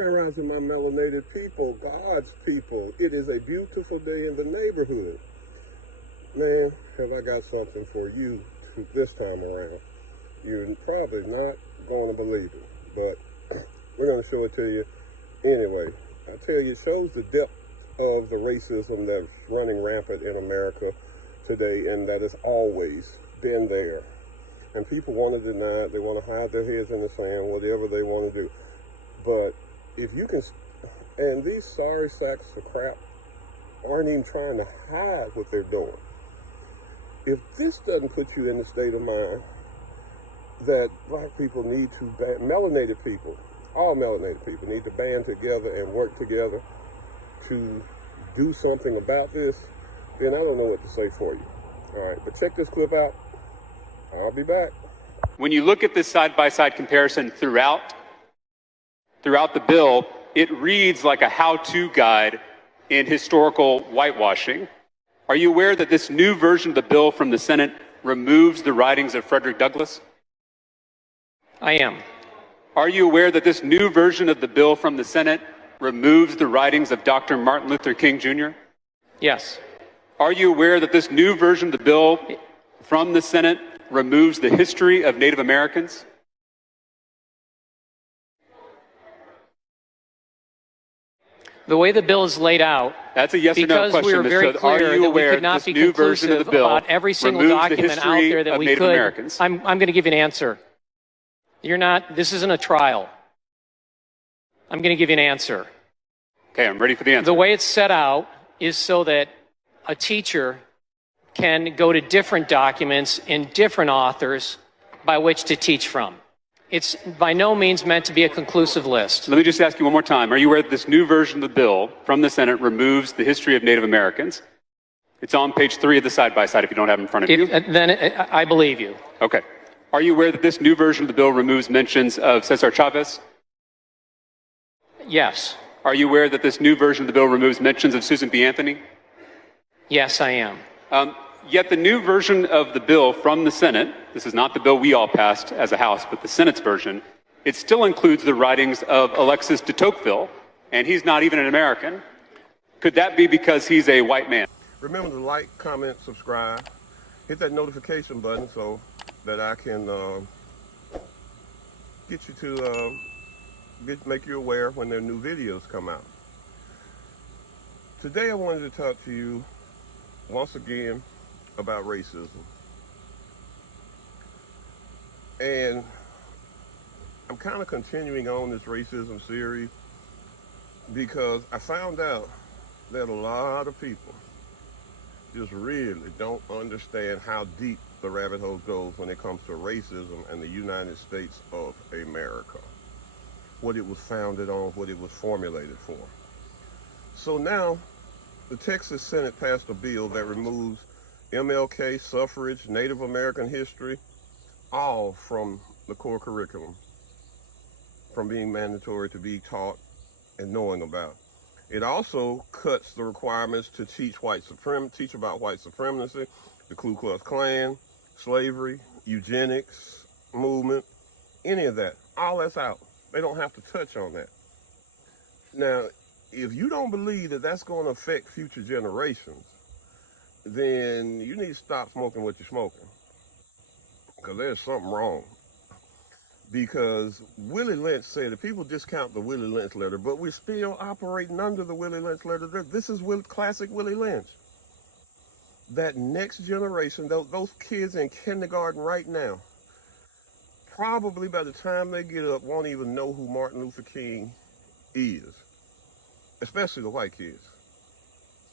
Grand Rising, my melanated people, God's people. It is a beautiful day in the neighborhood. Man, have I got something for you this time around. You're probably not going to believe it, but we're going to show it to you anyway. I tell you, it shows the depth of the racism that's running rampant in America today, and that has always been there. And people want to deny it. They want to hide their heads in the sand, whatever they want to do. But if you can, and these sorry sacks of crap aren't even trying to hide what they're doing. If this doesn't put you in the state of mind that black people need to, melanated people, all melanated people need to band together and work together to do something about this, then I don't know what to say for you. All right, but check this clip out. I'll be back. When you look at this side-by-side comparison throughout the bill, it reads like a how-to guide in historical whitewashing. Are you aware that this new version of the bill from the Senate removes the writings of Frederick Douglass? I am. Are you aware that this new version of the bill from the Senate removes the writings of Dr. Martin Luther King Jr.? Yes. Are you aware that this new version of the bill from the Senate removes the history of Native Americans? The way the bill is laid out, that's a yes or no question. Because we were very clear that we could not be conclusive about every single document out there that we could. I'm going to give you an answer. This isn't a trial. I'm going to give you an answer. Okay, I'm ready for the answer. The way it's set out is so that a teacher can go to different documents in different authors by which to teach from. It's by no means meant to be a conclusive list. Let me just ask you one more time. Are you aware that this new version of the bill from the Senate removes the history of Native Americans? It's on page 3 of the side-by-side if you don't have it in front of you. Then I believe you. Okay. Are you aware that this new version of the bill removes mentions of Cesar Chavez? Yes. Are you aware that this new version of the bill removes mentions of Susan B. Anthony? Yes, I am. Yet the new version of the bill from the Senate, this is not the bill we all passed as a House, but the Senate's version, it still includes the writings of Alexis de Tocqueville, and he's not even an American. Could that be because he's a white man? Remember to like, comment, subscribe, hit that notification button so that I can get you to make you aware when their new videos come out. Today I wanted to talk to you once again about racism. And I'm kind of continuing on this racism series because I found out that a lot of people just really don't understand how deep the rabbit hole goes when it comes to racism and the United States of America. What it was founded on, what it was formulated for. So now, the Texas Senate passed a bill that removes MLK, suffrage, Native American history, all from the core curriculum, from being mandatory to be taught and knowing about. It also cuts the requirements to teach about white supremacy, the Ku Klux Klan, slavery, eugenics movement, any of that. All that's out. They don't have to touch on that. Now, if you don't believe that that's going to affect future generations, then you need to stop smoking what you're smoking. Because there's something wrong. Because Willie Lynch said, if people discount the Willie Lynch letter, but we're still operating under the Willie Lynch letter, this is classic Willie Lynch. That next generation, those kids in kindergarten right now, probably by the time they get up, won't even know who Martin Luther King is. Especially the white kids.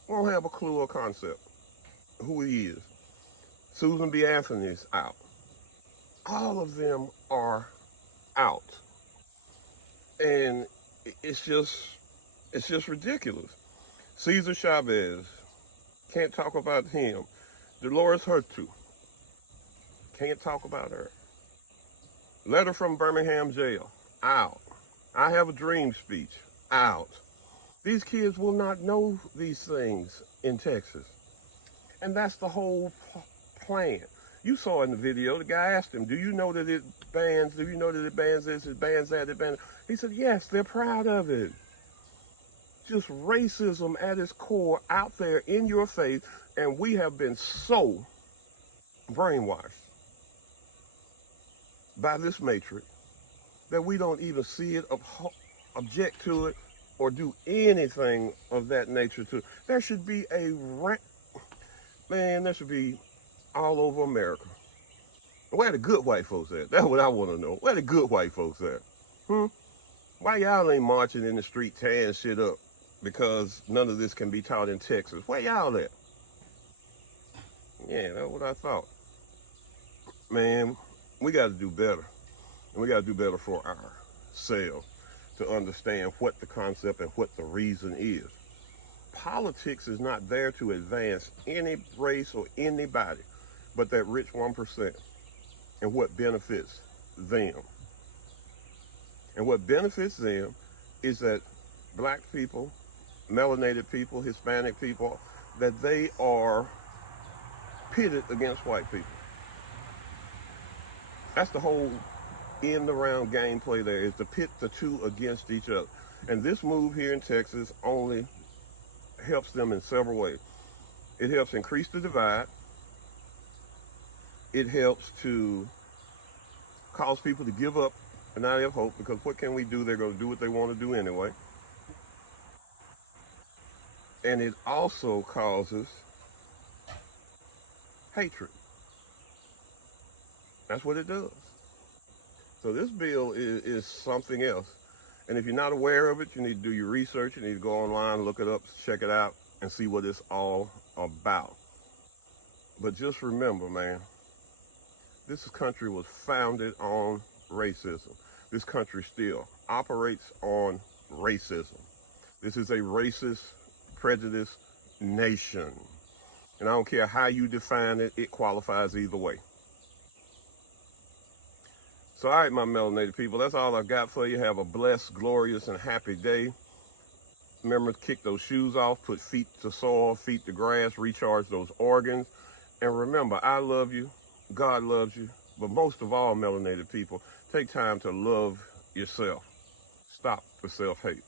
Won't have a clue or concept who he is. Susan B. Anthony's out. All of them are out. And it's just ridiculous. Cesar Chavez, can't talk about him. Dolores Huerta, can't talk about her. Letter from Birmingham jail, out. I have a dream speech, out. These kids will not know these things in Texas. And that's the whole plan. You saw in the video, the guy asked him, do you know that it bans this, it bans that, it bans... He said, yes, they're proud of it. Just racism at its core out there in your face, and we have been so brainwashed by this matrix that we don't even see it, object to it, or do anything of that nature to it. There should be there should be all over America. Where the good white folks at? That's what I want to know. Where the good white folks at? Why y'all ain't marching in the street tearing shit up because none of this can be taught in Texas? Where y'all at? Yeah, that's what I thought. Man, we got to do better. And we got to do better for ourselves to understand what the concept and what the reason is. Politics is not there to advance any race or anybody but that rich 1% and what benefits them. And what benefits them is that black people, melanated people, Hispanic people, that they are pitted against white people. That's the whole end around gameplay there, is to pit the two against each other. And this move here in Texas only helps them in several ways. It helps increase the divide. It helps to cause people to give up an idea of hope, because what can we do? They're going to do what they want to do anyway. And it also causes hatred. That's what it does. So this bill is something else. And if you're not aware of it, you need to do your research. You need to go online, look it up, check it out, and see what it's all about. But just remember, man, this country was founded on racism. This country still operates on racism. This is a racist, prejudiced nation. And I don't care how you define it, it qualifies either way. So, all right, my melanated people, that's all I got for you. Have a blessed, glorious, and happy day. Remember to kick those shoes off, put feet to soil, feet to grass, recharge those organs. And remember, I love you, God loves you, but most of all, melanated people, take time to love yourself. Stop the self-hate.